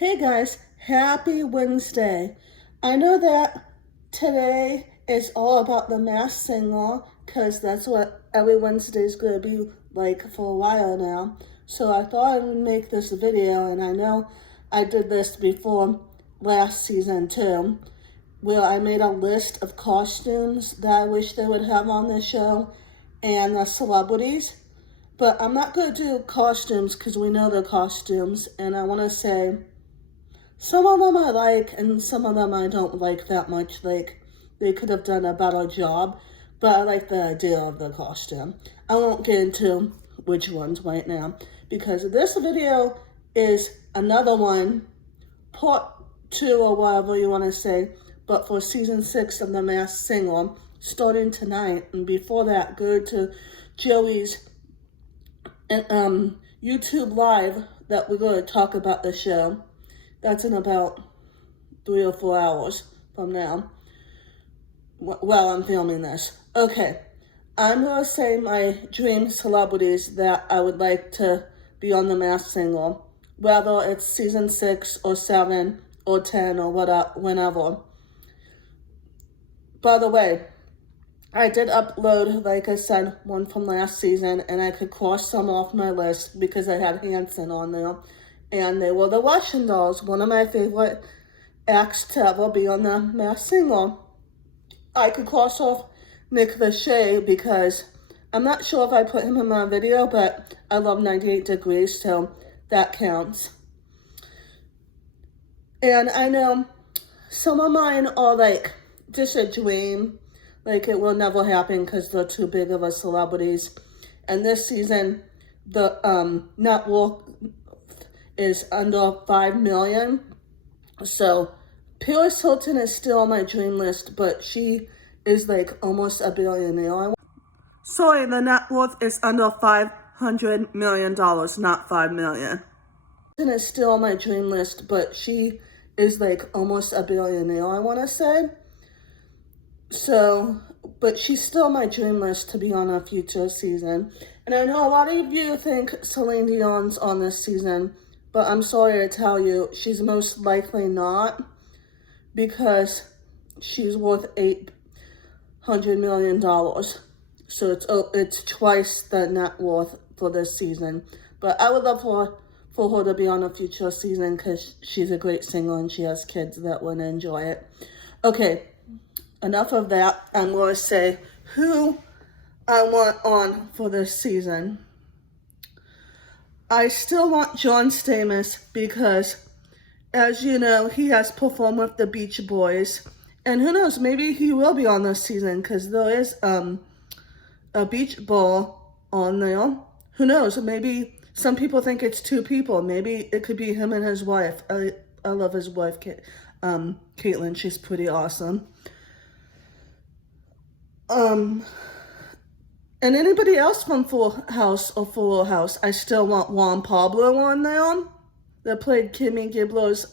Hey guys, happy Wednesday. I know that today is all about the Masked Singer because that's what every Wednesday is going to be like for a while now. So I thought I would make this video, and I know I did this before last season too, where I made a list of costumes that I wish they would have on the show and the celebrities. But I'm not going to do costumes because we know the costumes, and I want to say some of them I like, and some of them I don't like that much. Like, they could have done a better job, but I like the idea of the costume. I won't get into which ones right now, because this video is another one, part 2 or whatever you want to say, but for season 6 of The Masked Singer, starting tonight. And before that, go to Joey's YouTube Live that we're going to talk about the show. That's in about 3 or 4 hours from now. Well, I'm filming this. Okay, I'm going to say my dream celebrities that I would like to be on The Masked Singer, whether it's season 6 or 7 or 10 or whatever, whenever. By the way, I did upload, like I said, one from last season, and I could cross some off my list because I had Hanson on there. And they were the Russian Dolls, one of my favorite acts to ever be on The Masked Singer. I could cross off Nick Lachey because I'm not sure if I put him in my video, but I love 98 Degrees, so that counts. And I know some of mine are like just a dream, like it will never happen because they're too big of a celebrities. And this season, the net worth is under 5 million. So Paris Hilton is still on my dream list, but she is like almost a billionaire. Sorry, the net worth is under $500 million, not 5 million. Hilton is still on my dream list, but she is like almost a billionaire, I want to say. So, but she's still on my dream list to be on a future season. And I know a lot of you think Celine Dion's on this season, but I'm sorry to tell you, she's most likely not, because she's worth $800 million. So it's twice the net worth for this season. But I would love for her to be on a future season because she's a great singer and she has kids that would enjoy it. Okay, enough of that. I'm going to say who I want on for this season. I still want John Stamos because, as you know, he has performed with the Beach Boys. And who knows, maybe he will be on this season because there is a beach ball on there. Who knows, maybe some people think it's 2 people. Maybe it could be him and his wife. I love his wife, Caitlin. She's pretty awesome. And anybody else from Full House or Fuller House, I still want Juan Pablo on there that played Kimmy Gibbler's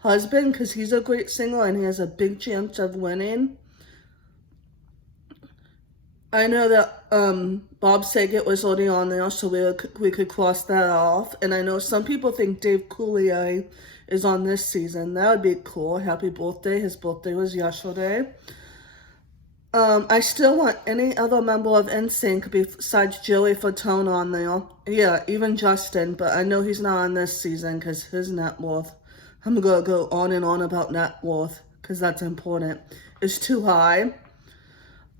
husband, because he's a great singer and he has a big chance of winning. I know that Bob Saget was already on there, so we could cross that off. And I know some people think Dave Coulier is on this season. That would be cool. Happy birthday. His birthday was yesterday. I still want any other member of NSYNC besides Joey Fatone on there. Yeah, even Justin, but I know he's not on this season because his net worth, I'm going to go on and on about net worth because that's important, is too high.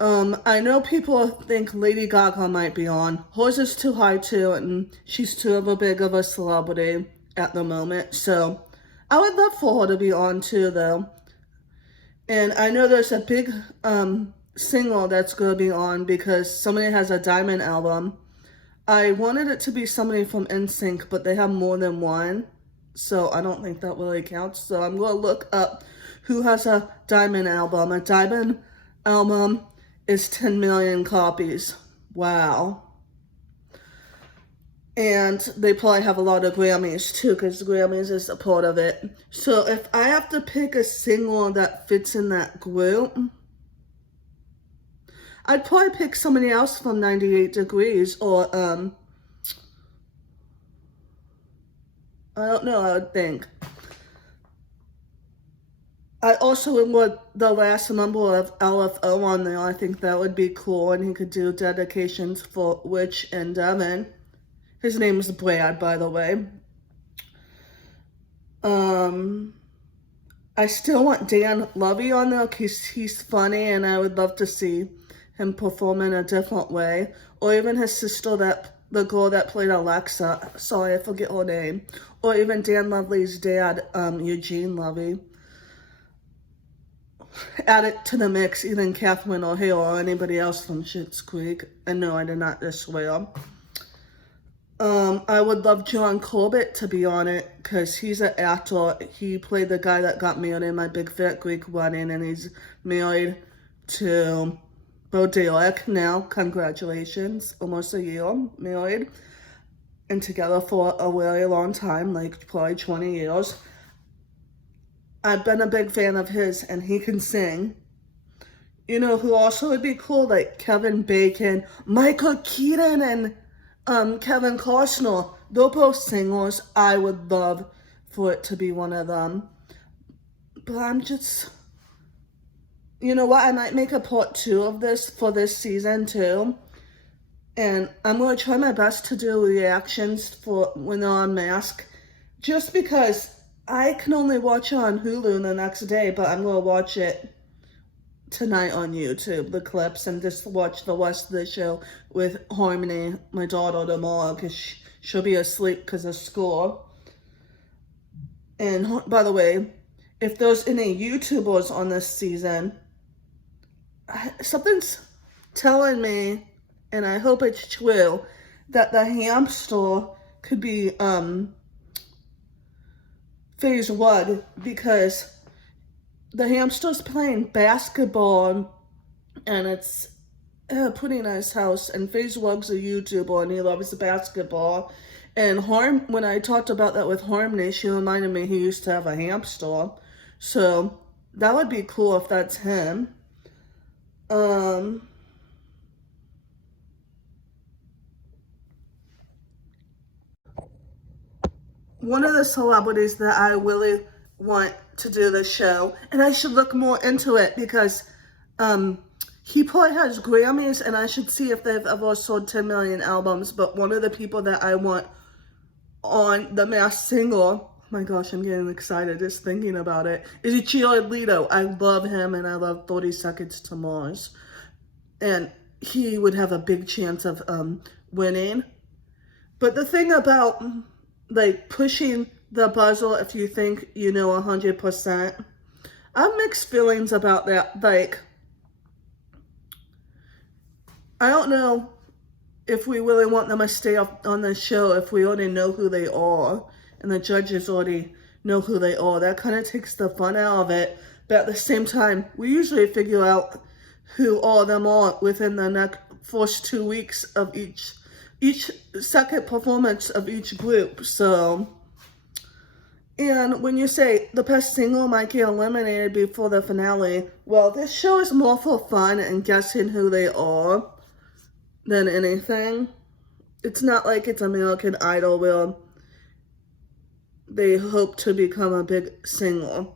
I know people think Lady Gaga might be on. Hers is too high too, and she's too big of a celebrity at the moment. So I would love for her to be on too, though. And I know there's a big single that's going to be on because somebody has a diamond album. I wanted it to be somebody from NSYNC, but they have more than one, so I don't think that really counts. So I'm going to look up who has a diamond album. A diamond album is 10 million copies. Wow. And they probably have a lot of Grammys too, because Grammys is a part of it. So if I have to pick a single that fits in that group, I'd probably pick somebody else from 98 Degrees, or, I don't know, I would think. I also would want the last member of LFO on there. I think that would be cool, and he could do dedications for Witch and Devin. His name is Brad, by the way. I still want Dan Lovey on there because he's funny, and I would love to see him perform in a different way. Or even his sister, the girl that played Alexa. Sorry, I forget her name. Or even Dan Lovely's dad, Eugene Lovey. Add it to the mix, either Catherine O'Hara or anybody else from Schitt's Creek. And no, I did not just swear. I would love John Corbett to be on it because he's an actor. He played the guy that got married in My Big Fat Greek Wedding, and he's married to Bo Derek now. Congratulations. Almost a year married and together for a very long time, like probably 20 years. I've been a big fan of his, and he can sing. You know who also would be cool? Like Kevin Bacon, Michael Keaton, and Kevin Costner. They're both singers. I would love for it to be one of them. But I'm just... You know what? I might make a part 2 of this for this season too. And I'm going to try my best to do reactions for when they're on Mask. Just because I can only watch it on Hulu the next day, but I'm going to watch it tonight on YouTube, the clips, and just watch the rest of the show with Harmony, my daughter, tomorrow, because she'll be asleep because of school. And by the way, if there's any YouTubers on this season, something's telling me, and I hope it's true, that the hamster could be FaZe Wug, because the hamster's playing basketball, and it's a pretty nice house, and FaZe Wug's a YouTuber, and he loves basketball. And when I talked about that with Harmony, she reminded me he used to have a hamster. So that would be cool if that's him. One of the celebrities that I really want to do the show, and I should look more into it because he probably has Grammys, and I should see if they've ever sold 10 million albums. But one of the people that I want on The Masked Singer, oh my gosh, I'm getting excited just thinking about it, is Jared Leto. I love him, and I love 30 Seconds to Mars. And he would have a big chance of winning. But the thing about, like, pushing the buzzer if you think you know 100%, I have mixed feelings about that. Like, I don't know if we really want them to stay up on the show if we already know who they are and the judges already know who they are. That kind of takes the fun out of it. But at the same time, we usually figure out who all of them are within the first 2 weeks of each second performance of each group. So, and when you say the best single might get eliminated before the finale, well, this show is more for fun and guessing who they are than anything. It's not like it's American Idol where they hope to become a big singer.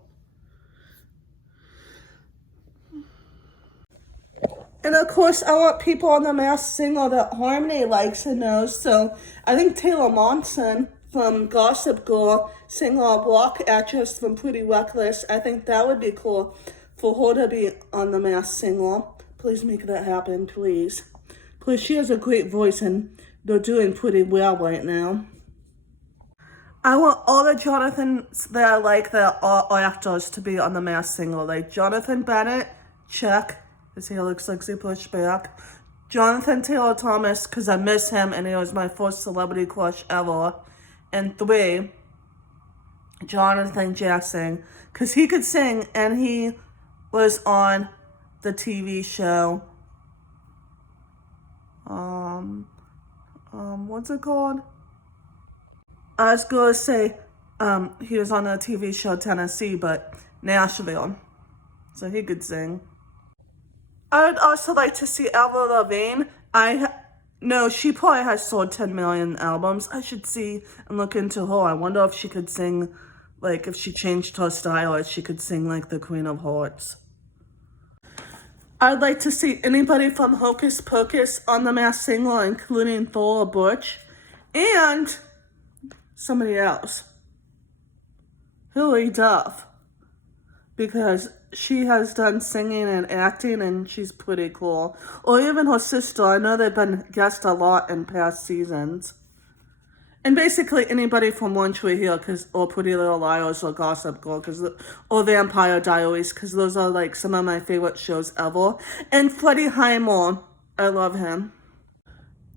And of course, I want people on The Masked Singer that Harmony likes and knows. So I think Taylor Momsen from Gossip Girl, singer, block actress from Pretty Reckless, I think that would be cool for her to be on The Masked Singer. Please make that happen, please. Plus, she has a great voice, and they're doing pretty well right now. I want all the Jonathans that I like that are actors to be on The Masked Singer. Like Jonathan Bennett, check. His hair looks like they pushed back. Jonathan Taylor Thomas, because I miss him, and he was my first celebrity crush ever. And 3, Jonathan Jackson, because he could sing, and he was on the TV show. What's it called? I was going to say he was on the TV show Tennessee, but Nashville. So he could sing. I would also like to see Avril Lavigne. No, she probably has sold 10 million albums. I should see and look into her. I wonder if she could sing like if she changed her style, she could sing like the Queen of Hearts. I'd like to see anybody from Hocus Pocus on The Masked Singer, including Thora Birch, and somebody else, Hilary Duff, because she has done singing and acting and she's pretty cool. Or even her sister. I know they've been guests a lot in past seasons. And basically anybody from One Tree Hill, or Pretty Little Liars, or Gossip Girl, or Vampire Diaries, because those are like some of my favorite shows ever. And Freddie Highmore, I love him.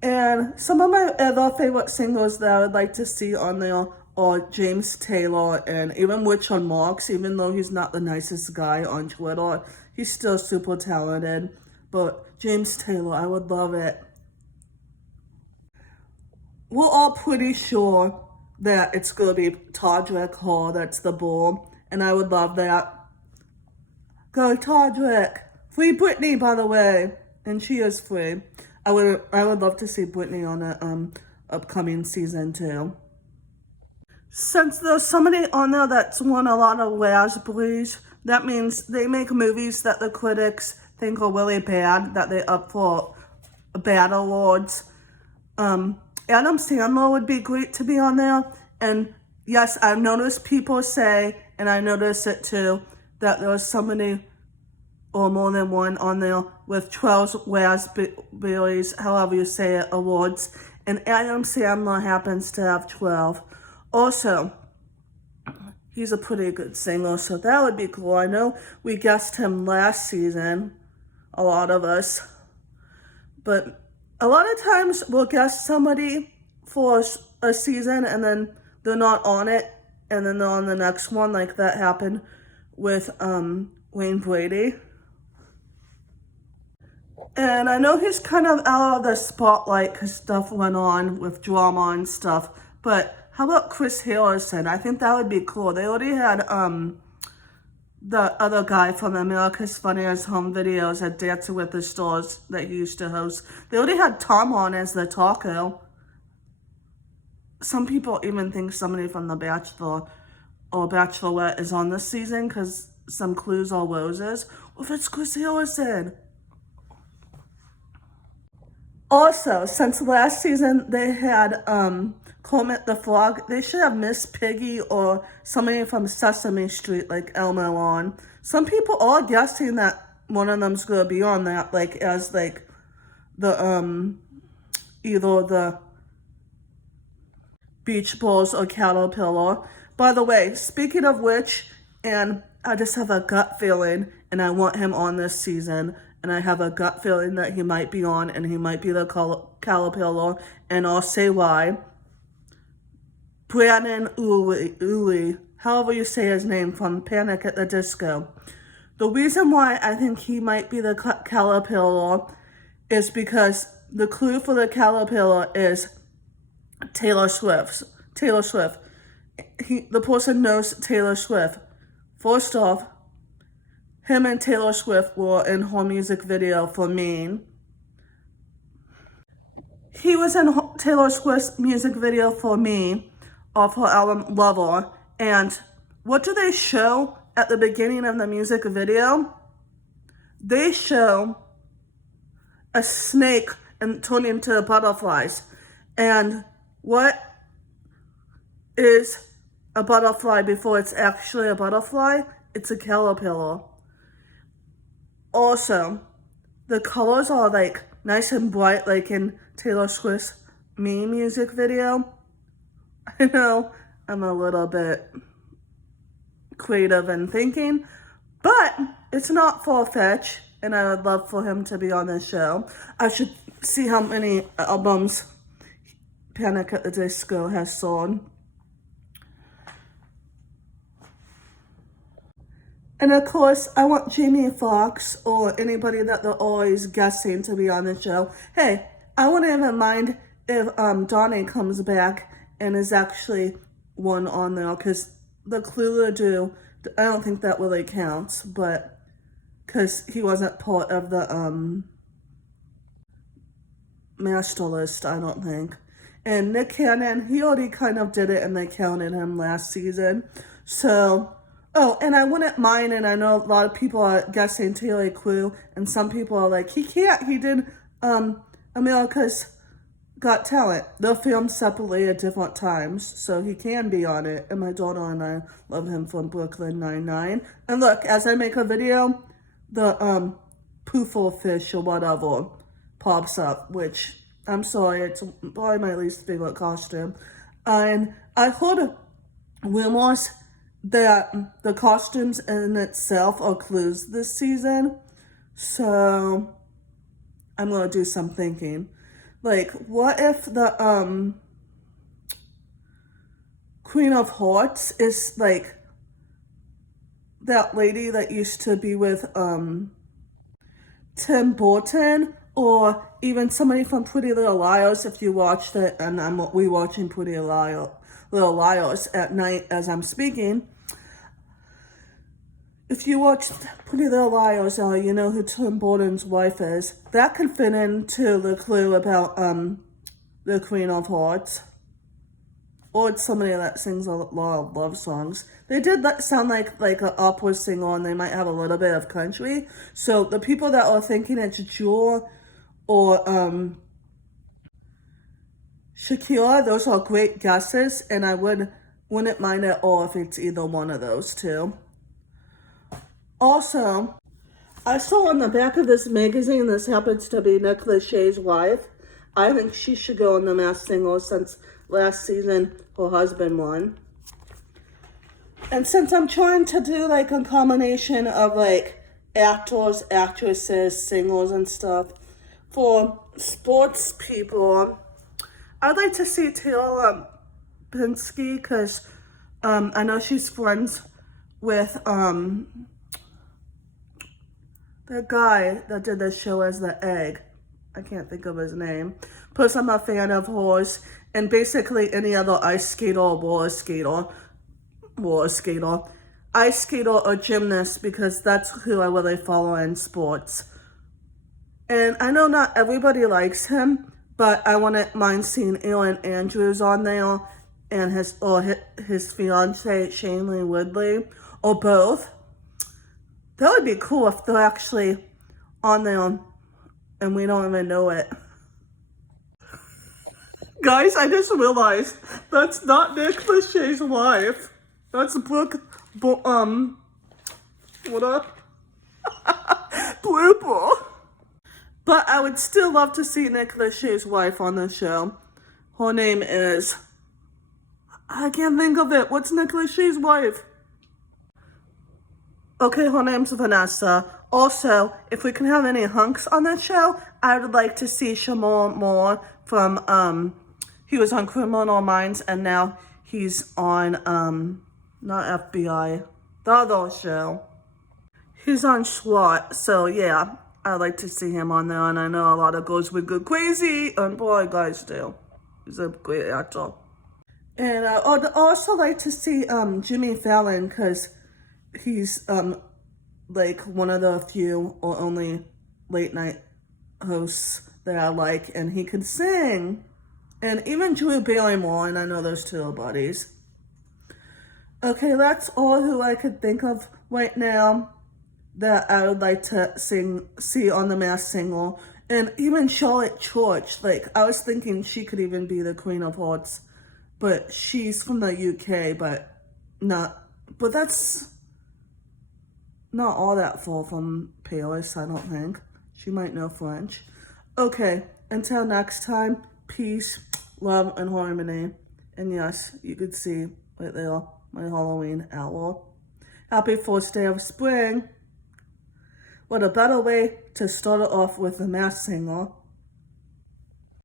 And some of my other favorite singers that I would like to see on there are James Taylor and even Richard Marx. Even though he's not the nicest guy on Twitter, he's still super talented. But James Taylor, I would love it. We're all pretty sure that it's going to be Todrick Hall that's the bull, and I would love that. Go Todrick! Free Britney, by the way, and she is free. I would love to see Britney on the upcoming season too. Since there's somebody on there that's won a lot of raspberries, that means they make movies that the critics think are really bad, that they're up for bad awards. Adam Sandler would be great to be on there. And yes, I've noticed people say, and I noticed it too, that there's somebody or more than one on there with 12 raspberries, however you say it, awards. And Adam Sandler happens to have 12. Also, he's a pretty good singer, so that would be cool. I know we guessed him last season, a lot of us. But a lot of times we'll guess somebody for a season and then they're not on it and then they're on the next one, like that happened with Wayne Brady. And I know he's kind of out of the spotlight because stuff went on with drama and stuff, but how about Chris Harrison? I think that would be cool. They already had the other guy from America's Funniest Home Videos at Dancing with the Stars that he used to host. They already had Tom on as the taco. Some people even think somebody from The Bachelor or Bachelorette is on this season because some clues are roses. Well, if it's Chris Harrison. Also, since last season they had Kermit the Frog, they should have Miss Piggy or somebody from Sesame Street like Elmo on. Some people are guessing that one of them's gonna be on that, like as like the either the Beach Balls or Caterpillar. By the way, speaking of which, and I just have a gut feeling, and I want him on this season. And I have a gut feeling that he might be on, and he might be the Caterpillar, and I'll say why. Brandon Urie, however you say his name, from Panic at the Disco. The reason why I think he might be the Caterpillar is because the clue for the Caterpillar is Taylor Swift. The person knows Taylor Swift. First off, him and Taylor Swift were in her music video for Mean. He was in Taylor Swift's music video for Me off her album Lover. And what do they show at the beginning of the music video? They show a snake and turn into butterflies. And what is a butterfly before it's actually a butterfly? It's a caterpillar. Also, the colors are like nice and bright, like in Taylor Swift's Me music video. I know I'm a little bit creative in thinking, but it's not far-fetched, and I would love for him to be on this show. I should see how many albums Panic at the Disco has sold. And of course, I want Jamie Foxx or anybody that they're always guessing to be on the show. Hey, I wouldn't even mind if Donnie comes back and is actually one on there, because the Clue do, I don't think that really counts, but because he wasn't part of the master list, I don't think. And Nick Cannon, he already kind of did it and they counted him last season. So, oh, and I wouldn't mind, and I know a lot of people are guessing Taylor Crew, and some people are like, he can't, he did America's Got Talent. They'll film separately at different times, so he can be on it. And my daughter and I love him from Brooklyn Nine-Nine. And look, as I make a video, the poofle fish or whatever pops up, which I'm sorry, it's probably my least favorite costume. And I heard rumors that the costumes in itself are clues this season, so I'm gonna do some thinking. Like, what if the Queen of Hearts is like that lady that used to be with Tim Burton, or even somebody from Pretty Little Liars if you watched it, and I'm rewatching Pretty Little Liars at night as I'm speaking. If you watch Pretty Little Liars, you know who Tim Burton's wife is. That could fit into the clue about the Queen of Hearts. Or it's somebody that sings a lot of love songs. They did sound like an opera singer, and they might have a little bit of country. So the people that are thinking it's Jewel or Shakira, those are great guesses, and I wouldn't mind at all if it's either one of those two. Also, I saw on the back of this magazine, this happens to be Nick Lachey's wife. I think she should go on The Masked Singer since last season her husband won. And since I'm trying to do like a combination of like actors, actresses, singers and stuff, for sports people, I'd like to see Taylor Pinsky, because I know she's friends with the guy that did this show as the egg. I can't think of his name. Plus, I'm a fan of hers. And basically any other ice skater or roller skater, ice skater or gymnast, because that's who I really follow in sports. And I know not everybody likes him, but I wouldn't mind seeing Erin Andrews on there and his fiance, Shailene Woodley, or both. That would be cool if they're actually on there and we don't even know it. Guys, I just realized that's not Nick Lachey's wife. That's Brooke, what up? Blooper. But I would still love to see Nick Lachey's wife on the show. Her name is, I can't think of it. What's Nick Lachey's wife? Okay, her name's Vanessa. Also, if we can have any hunks on this show, I would like to see Shemar Moore from, he was on Criminal Minds, and now he's on, not FBI, the other show. He's on SWAT, so yeah, I'd like to see him on there, and I know a lot of girls would go crazy, and boy, guys do. He's a great actor. And I'd also like to see Jimmy Fallon, because he's like one of the few or only late night hosts that I like, and he can sing. And even Drew Barrymore, and I know those two are buddies. Okay, that's all who I could think of right now that I would like to see on The Masked Singer. And even Charlotte Church, like, I was thinking she could even be the Queen of Hearts, but she's from the UK, but that's not all that far from Paris, I don't think. She might know French. Okay, until next time, peace, love, and harmony. And yes, you could see right there my Halloween owl. Happy first day of spring. What a better way to start it off with The Masked Singer.